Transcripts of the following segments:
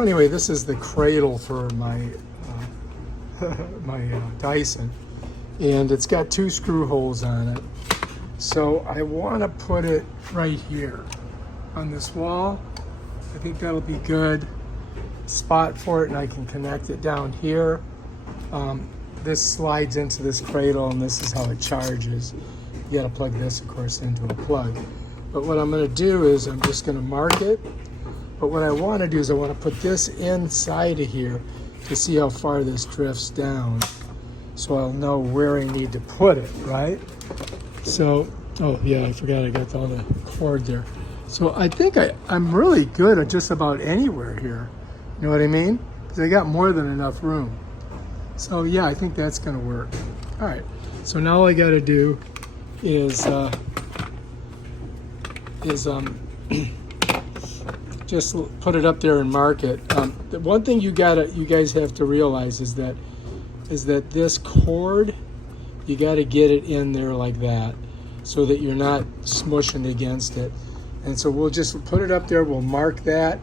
Anyway, this is the cradle for my Dyson, and it's got 2 screw holes on it. So I want to put it right here on this wall. I think that'll be good spot for it, and I can connect it down here. This slides into this cradle, and this is how it charges. You got to plug this, of course, into a plug. But what I'm going to do is I'm just going to mark it. But what I want to do is I want to put this inside of here to see how far this drifts down, so I'll know where I need to put it, right? So, oh yeah, I forgot I got all the cord there. So I think I'm really good at just about anywhere here. You know what I mean? Because I got more than enough room. So yeah, I think that's going to work. All right, so now all I got to do is just put it up there and mark it. The one thing you guys have to realize is that this cord, you got to get it in there like that, so that you're not smushing against it. And so we'll just put it up there. We'll mark that,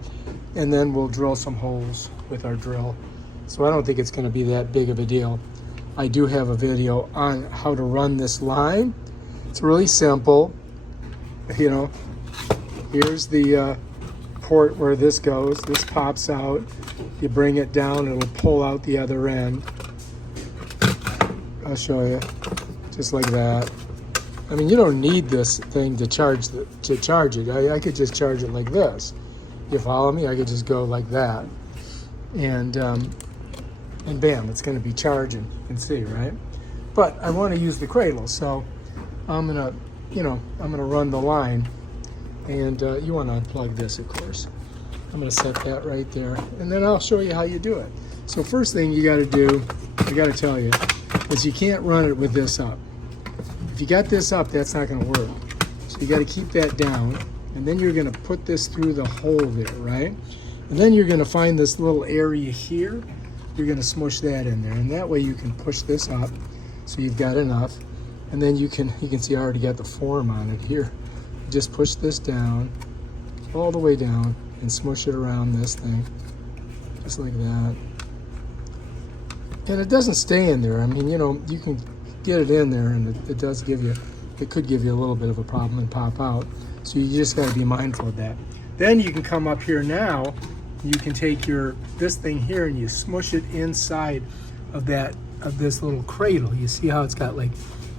and then we'll drill some holes with our drill. So I don't think it's going to be that big of a deal. I do have a video on how to run this line. It's really simple. You know, here's the port where this goes. This pops out. You bring it down, it'll pull out the other end. I'll show you, just like that. I mean, you don't need this thing to charge it. I could just charge it like this. You follow me? I could just go like that, and bam, it's going to be charging. You can see, right? But I want to use the cradle, so I'm gonna run the line, and you want to unplug this, of course. I'm going to set that right there, and then I'll show you how you do it. So first thing you got to do, I got to tell you, is you can't run it with this up. If you got this up, that's not going to work. So you got to keep that down, and then you're going to put this through the hole there, right? And then you're going to find this little area here. You're going to smush that in there, and that way you can push this up, so you've got enough. And then you can see I already got the form on it here. Just push this down, all the way down, and smush it around this thing, just like that. And it doesn't stay in there. I mean, you know, you can get it in there, and it could give you a little bit of a problem and pop out. So you just got to be mindful of that. Then you can come up here now. You can take this thing here and you smush it inside of this little cradle. You see how it's got like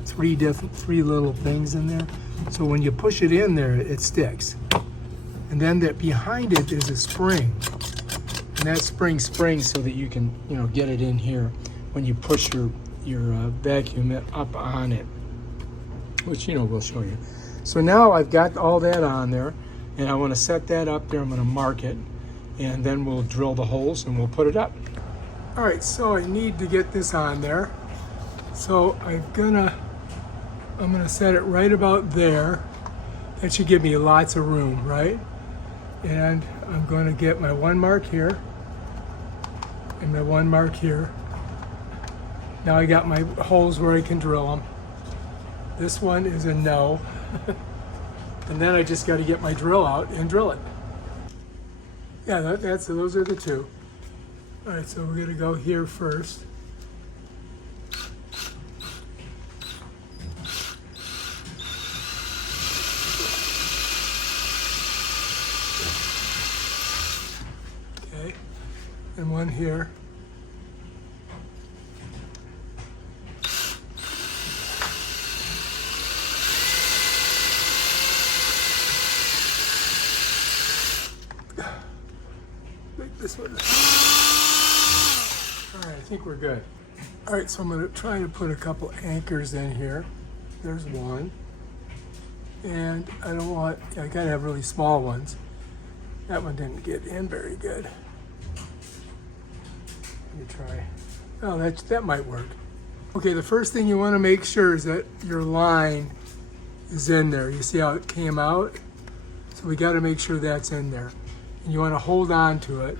three little things in there. So when you push it in there, it sticks. And then behind it is a spring, and that spring springs so that you can get it in here when you push your vacuum up on it, which we'll show you. So now I've got all that on there, and I want to set that up there. I'm going to mark it, and then we'll drill the holes and we'll put it up. All right, so I need to get this on there. So I'm gonna set it right about there. That should give me lots of room, right? And I'm going to get my one mark here and my one mark here. Now I got my holes where I can drill them. This one is a no. And then I just got to get my drill out and drill it. Yeah, those are the two. All right, so we're going to go here first. Okay, and one here. This one. All right, I think we're good. All right, so I'm going to try to put a couple anchors in here. There's one. And I gotta have really small ones. That one didn't get in very good. Let me try. Oh, that might work. Okay, the first thing you want to make sure is that your line is in there. You see how it came out? So we got to make sure that's in there. And you want to hold on to it.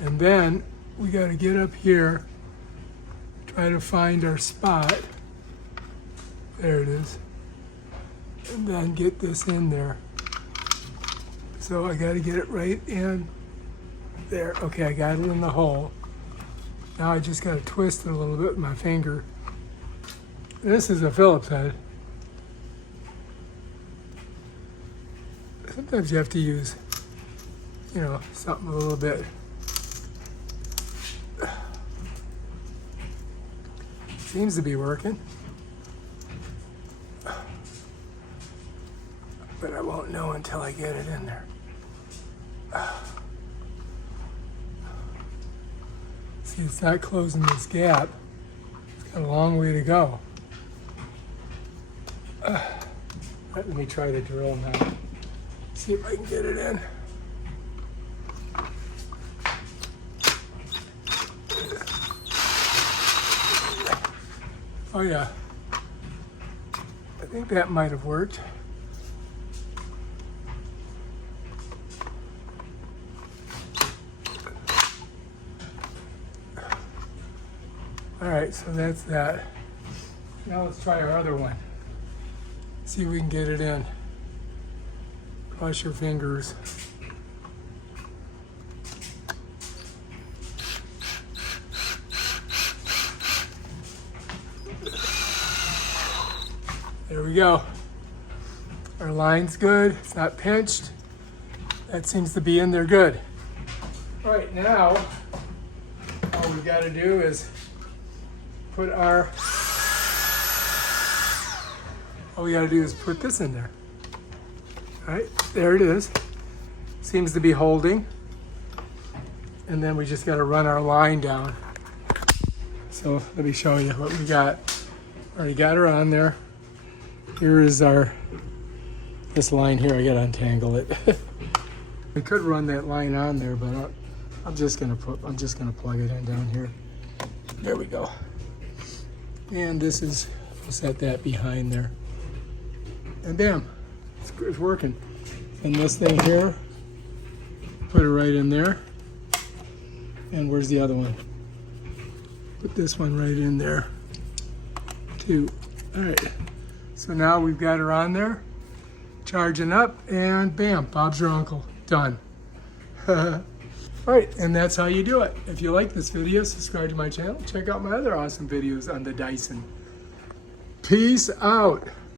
And then we got to get up here, try to find our spot. There it is. And then get this in there. So I got to get it right in There, okay, I got it in the hole. Now I just gotta twist it a little bit with my finger. This is a Phillips head. Sometimes you have to use, you know, something a little bit. Seems to be working. But I won't know until I get it in there. See, it's not closing this gap. It's got a long way to go. Let me try the drill now. See if I can get it in. Oh yeah, I think that might have worked. All right, so that's that. Now let's try our other one. See if we can get it in. Cross your fingers. There we go. Our line's good. It's not pinched. That seems to be in there good. All right, now all we've got to do is put our, all we got to do is put this in there. All right, there it is. Seems to be holding. And then we just got to run our line down. So let me show you what we got. Already got her on there. Here is our, this line here, I gotta untangle it. I could run that line on there, but I'm just gonna plug it in down here. There we go. And this is, we'll set that behind there. And bam, it's working. And this thing here, put it right in there. And where's the other one? Put this one right in there, too. All right. So now we've got her on there, charging up, and bam, Bob's your uncle. Done. All right, and that's how you do it. If you like this video, subscribe to my channel. Check out my other awesome videos on the Dyson. Peace out.